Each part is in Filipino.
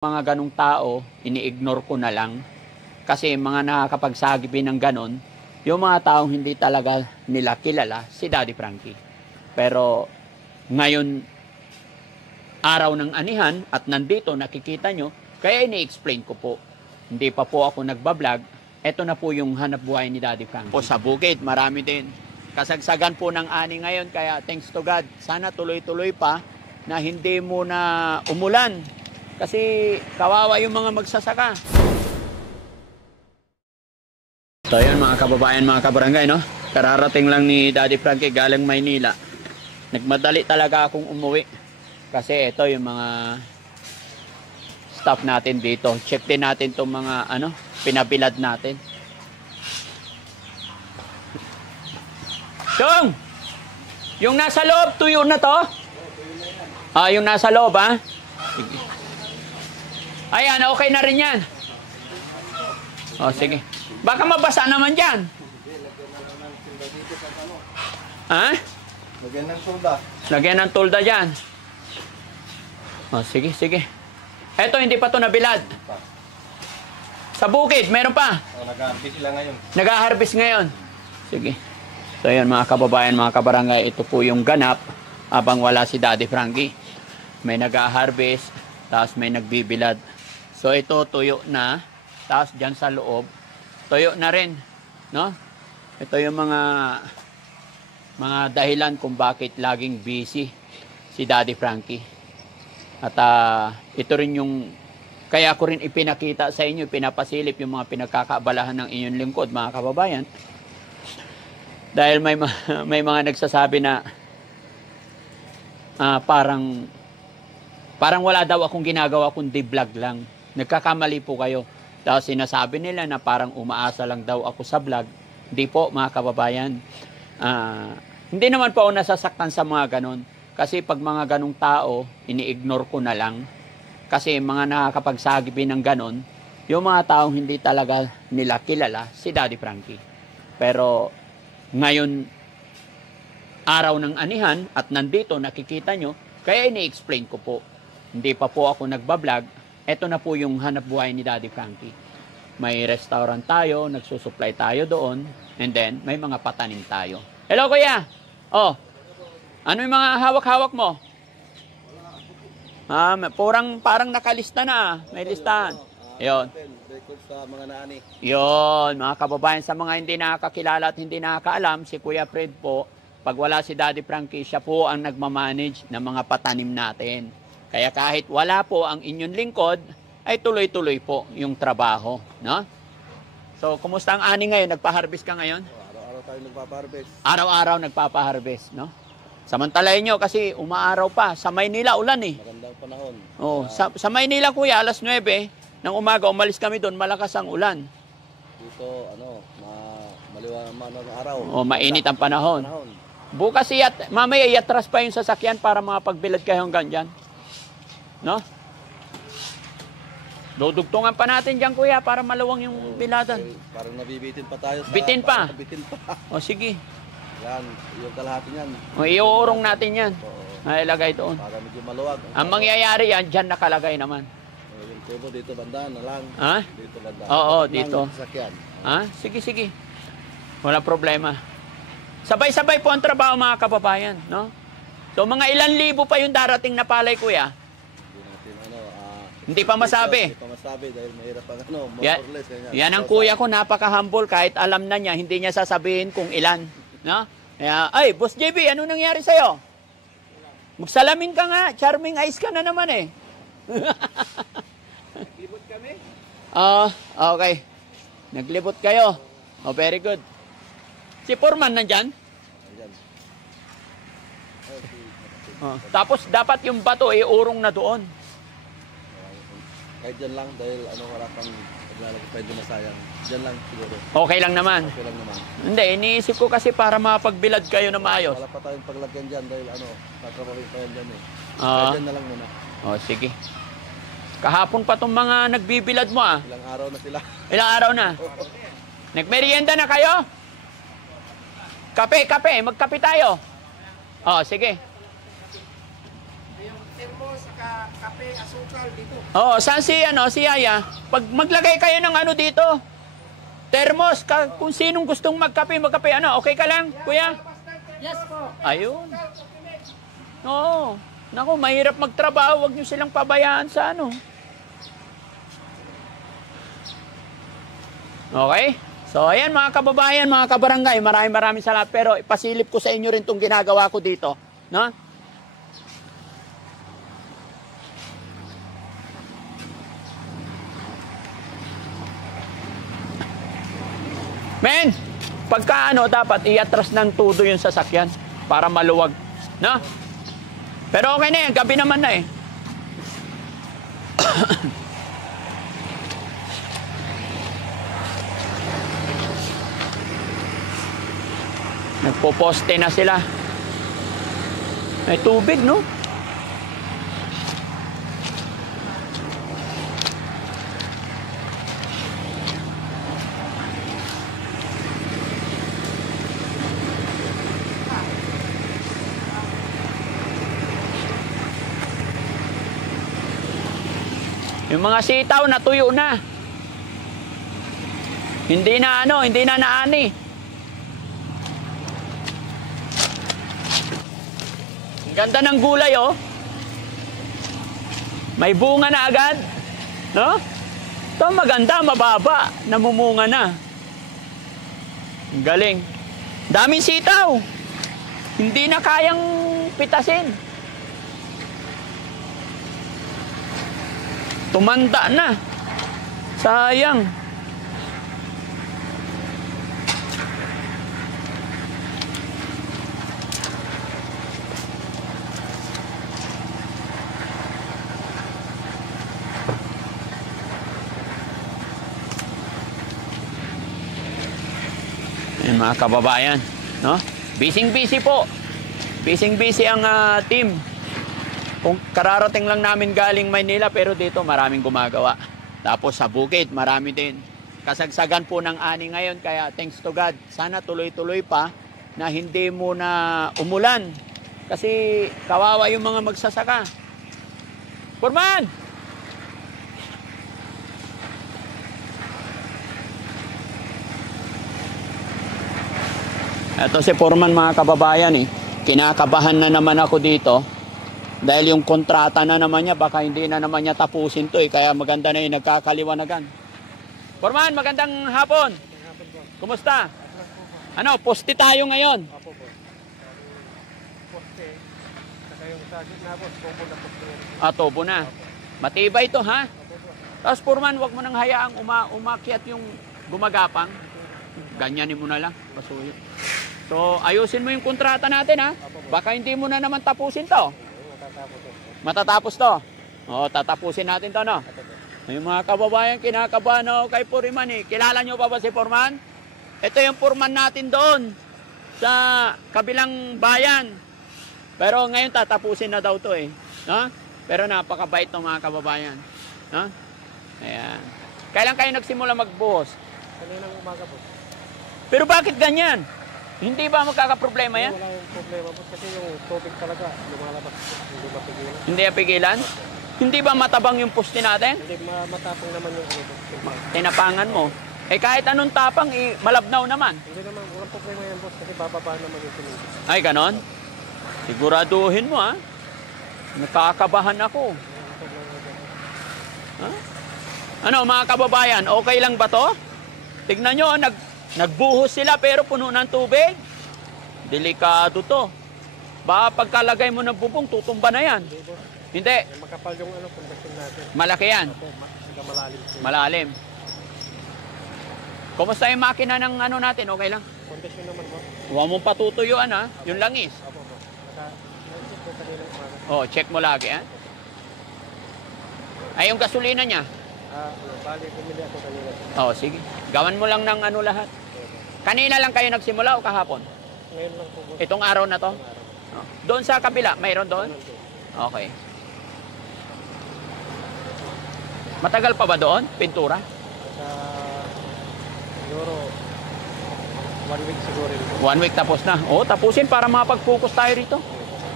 Mga ganong tao, ini-ignore ko na lang. Kasi mga nakakapagsagipin ng ganon, yung mga taong hindi talaga nila kilala si Daddy Frankie. Pero ngayon, araw ng anihan at nandito nakikita nyo, kaya ini-explain ko po. Hindi pa po ako nagbablog, eto na po yung hanap buhay ni Daddy Frankie. Po sa bukid, marami din. Kasagsagan po ng ani ngayon, kaya thanks to God, sana tuloy-tuloy pa na hindi muna umulan. Kasi kawawa yung mga magsasaka. So yun mga kababayan, mga kabarangay, no? Kararating lang ni Daddy Frankie galing Maynila. Nagmadali talaga akong umuwi. Kasi ito yung mga staff natin dito. Check din natin itong mga pinabilad natin. Chong! Yung nasa loob, tuyo na to? Yung nasa loob, ha? Sige. Ayan, okay na rin yan. Sige. Baka mabasa naman dyan. Ha? Lagyan ng tulda. Lagyan ng tulda dyan. Sige, sige. Eto, hindi pa to nabilad. Sa bukid, meron pa. Nag-harvest sila ngayon. Nag-harvest ngayon. Sige. So yun mga kababayan, mga kabarangay, ito po yung ganap habang wala si Daddy Frankie. May nag-harvest, tapos may nagbibilad. So ito tuyo na, tapos dyan sa loob, tuyo na rin, no? Ito yung mga dahilan kung bakit laging busy si Daddy Frankie. At ito rin yung, kaya ko rin ipinakita sa inyo, pinapasilip yung mga pinagkakaabalahan ng inyong lingkod, mga kababayan. Dahil may mga nagsasabi na parang wala daw akong ginagawa kundi vlog lang. Nagkakamali po kayo. Tapos sinasabi nila na parang umaasa lang daw ako sa vlog. Hindi po mga kababayan. Hindi naman po ako nasasaktan sa mga ganon. Kasi pag mga ganong tao, ini-ignore ko na lang. Kasi mga nakakapagsagipin ng ganon, yung mga taong hindi talaga nila kilala si Daddy Frankie. Pero ngayon, araw ng anihan at nandito nakikita nyo, kaya ini-explain ko po. Hindi pa po ako nagbablog. Ito na po yung hanap buhay ni Daddy Frankie. May restaurant tayo, nagsusupply tayo doon, and then may mga patanim tayo. Hello kuya! Ano yung mga hawak-hawak mo? Parang nakalista na. May listahan. Yun. Record sa mga naani. Yun, mga kababayan, sa mga hindi nakakilala at hindi nakakaalam, si Kuya Fred po, pag wala si Daddy Frankie, siya po ang nagmamanage ng mga patanim natin. Kaya kahit wala po ang inyong lingkod, ay tuloy-tuloy po yung trabaho, no? So, kumusta ang ani ngayon? Nagpa-harvest ka ngayon? Araw-araw tayo nagpa-harvest. Araw-araw nagpapa-harvest, no? Samantalahin nyo kasi umaaraw pa. Sa Maynila, ulan eh. Magandang panahon. Sa Maynila, kuya, alas 9 ng umaga, umalis kami doon, malakas ang ulan. Dito, maliwanag ang araw. Mainit ang panahon. Bukas mamaya iatras pa yung sasakyan para makapagbilad kayo hanggang dyan. No? Dudugtungan pa natin dyan, kuya, para maluwang yung biladan. Parang nabibitin pa tayo. Bitin pa? Bitin pa. Sige. Yan, yung kalahati niyan. Iuurong natin yan. Ay, ilagay doon. Para medyo maluwag. Ang mangyayari yan, dyan nakalagay naman. Yung tubo dito banda na lang. Dito banda. Oo, dito. Sakyan. Sige, sige. Wala problema. Sabay-sabay po ang trabaho, mga kababayan, no? So, mga ilan libo pa yung darating na palay, kuya? Hindi pa masabi. Hindi pa masabi dahil mahirap ang more or less. Yan ang kuya ko, napaka-humble. Kahit alam na niya, hindi niya sasabihin kung ilan. No? Kaya, ay, Boss JB, ano nangyari sa'yo? Magsalamin ka nga. Charming eyes ka na naman eh. Naglibot kami? Okay. Naglibot kayo. Very good. Si Foreman nandyan? Nandyan. Tapos dapat yung bato urong na doon. Kahit dyan lang dahil wala pang paglalagay pa doon na sayang. Dyan lang siguro. Okay lang naman. Okay lang naman. Hindi, iniisip ko kasi para mapagbilad kayo na maayos. Wala pa tayong paglagyan dyan dahil tatrabahin pa yan dyan eh. Dyan na lang muna. Sige. Kahapon pa tong mga nagbibilad mo Ilang araw na sila. Ilang araw na? Nagmerienda na kayo? Kape. Magkape tayo. Sige. Yung termo, saka kape. asukal dito. Oo, saan si, si Yaya? Pag maglagay kayo ng ano dito, thermos, kung sinong gustong magkape, ano, okay ka lang, kuya? Yes po. Ayun. Oo. Naku, mahirap magtrabaho, wag nyo silang pabayaan sa ano. Okay? So, ayan mga kababayan, mga kabarangay, maraming salamat. Pero ipasilip ko sa inyo rin itong ginagawa ko dito. No? Men, pagka ano, dapat iatras ng tudo yung sasakyan para maluwag. No? Pero okay na yan, gabi naman na eh. Nagpo-poste na sila. May tubig, no? Yung mga sitaw natuyo na. Hindi na naani. Ganda ng gulay, oh. May bunga na agad. No? Ito maganda, mababa. Namumunga na. Ang galing. Daming sitaw. Hindi na kayang pitasin. Tumanda na. Sayang. Mga kababayan, no? Busy po. Busy ang team. Kung kararating lang namin galing Maynila, pero dito maraming gumagawa. Tapos sa bukid, marami din. Kasagsagan po ng ani ngayon, kaya thanks to God. Sana tuloy-tuloy pa na hindi muna umulan. Kasi kawawa yung mga magsasaka. Purman! Ito si Foreman, mga kababayan eh. Kinakabahan na naman ako dito. Dahil yung kontrata na naman niya, baka hindi na naman niya tapusin to eh. Kaya maganda na yung nagkakaliwanagan. Foreman, magandang hapon. Kumusta? Ano, poste tayo ngayon? Apo po. Poste. Saka yung sagit na po, tubo na poste. Tubo na. Matibay ito, ha? Tapos Foreman, wag mo nang hayaang umakyat yung gumagapang. Ganyanin mo na lang. Pasuyo. So, ayusin mo yung kontrata natin, ha? Baka hindi mo na naman tapusin to. Matatapos to. O, tatapusin natin to, no? Yung mga kababayan, kinakabahan ako kay Foreman, eh. Kilala nyo pa ba si Foreman? Ito yung Foreman natin doon sa kabilang bayan. Pero ngayon tatapusin na daw to, eh. No? Pero napakabait ng mga kababayan. No? Ayan. Kailan kayo nagsimula magbuhos? Kaninang umaga po. Pero bakit ganyan? Hindi ba magkakaproblema yan? Wala yung problema po kasi yung tubig talaga lumalabas. Hindi mapigilan. Hindi mapigilan? Hindi ba matabang yung poste natin? Hindi, matapang naman yung ano. Tinapangan mo. Eh kahit anong tapang, malabnaw naman. Hindi naman, walang problema yan boss kasi bababa naman yung tubig. Ay, ganon? Siguraduhin mo, ha? Nakakabahan ako. Ha? Ano, mga kababayan, okay lang ba to? Tignan nyo, nagbuhos sila pero puno ng tubig. Delikado to. Baka pagkalagay mo ng bubong, tutumba na yan. Hindi. Makapal yung pundasyon natin. Malaki yan. Malalim. Malalim. Kumusta yung makina ng natin? Okay lang? Pundasyon naman mo. Huwag mong patutuyuan, ha? Yung langis. Oh, check mo lagi, ha? Ay, yung gasolina niya. Bali, bumili ako kanina. Oh, sige. Gawan mo lang ng lahat. Kanina lang kayo nagsimula o kahapon? Ngayon lang po. Itong araw na to? Oh. Doon sa kabila, mayroon doon? Okay. Matagal pa ba doon? Pintura? Siguro 1 week siguro. 1 week tapos na. Oh, tapusin para makapag-focus tayo rito.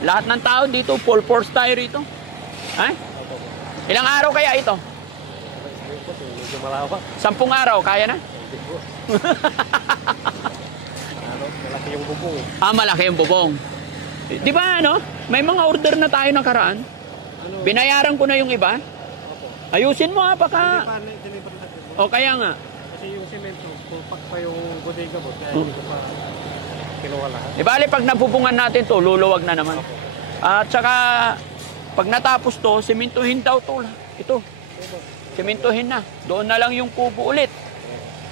Lahat ng tao dito, full force tayo rito. Ha? Ilang araw kaya ito? Medyo malawak. 10 araw, kaya na? Hindi po. Malaki yung bubong eh. Malaki yung bubong. Di ba may mga order na tayo nakaraan? Binayaran ko na yung iba. Opo. Ayusin mo baka... Deliver na po. O kaya nga. Kasi yung semento, pulpak pa yung bodega mo. Kaya hindi ko pa kinuha lahat. Di bali, pag nabubungan natin to, luluwag na naman. Opo. At saka, pag natapos to, sementuhin daw to. Ito, sementuhin na. Doon na lang yung kubo ulit.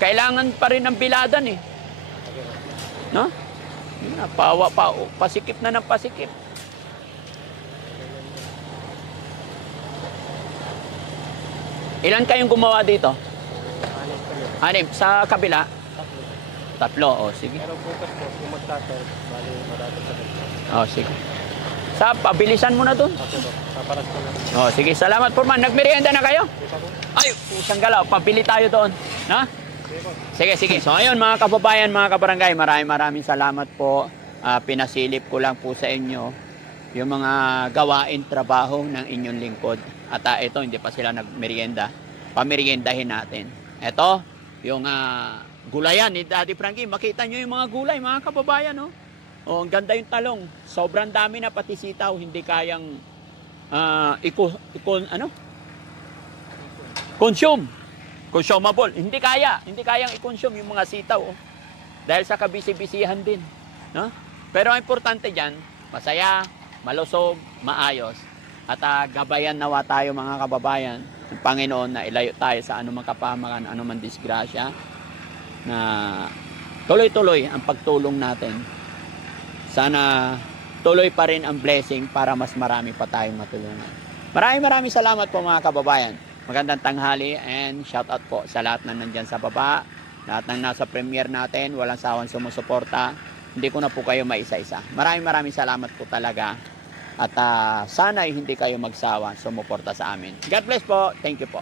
Kailangan pa rin ng biladan eh. No? Yun na, pasikip na ng pasikip. Ilan kayong gumawa dito? Anim kami. Anim. Sa kabila? Tatlo. 3. O, sige. Pero bukas po, kung magtatay, bali marami sa dito. O, sige. Sa, pabilisan mo na dun. Opo, paparas ko lang. O, sige. Salamat, Foreman. Nagmerienda na kayo? Kita po. Ay, pusang galaw. Pabili tayo doon. Na? Sige po. Sige, sige. So, ayun, mga kababayan, mga kabarangay, maraming salamat po. Pinasilip ko lang po sa inyo yung mga gawain, trabaho ng inyong lingkod. At ito, hindi pa sila nagmerienda. Pameriendahin natin. Ito, yung gulayan ni Daddy Frankie. Makita nyo yung mga gulay, mga kababayan, no? Oh, ang ganda yung talong. Sobrang dami na, pati sitaw. Hindi kayang consume. Consumable. Hindi kayang i-consume yung mga sitaw. Oh. Dahil sa kabisi-bisihan din. No? Pero ang importante dyan, masaya, malusog, maayos. At gabayan nawa tayo mga kababayan ng Panginoon na ilayo tayo sa anumang kapahamakan, anumang disgrasya, na tuloy-tuloy ang pagtulong natin. Sana tuloy pa rin ang blessing para mas marami pa tayong matulungan. Maraming salamat po mga kababayan. Magandang tanghali and shout out po sa lahat na nandyan sa baba, lahat ng nasa premiere natin, walang sawang sumusuporta. Hindi ko na po kayo maisa-isa. Maraming salamat po talaga. At sana hindi kayo magsawa sumuporta sa amin. God bless po. Thank you po.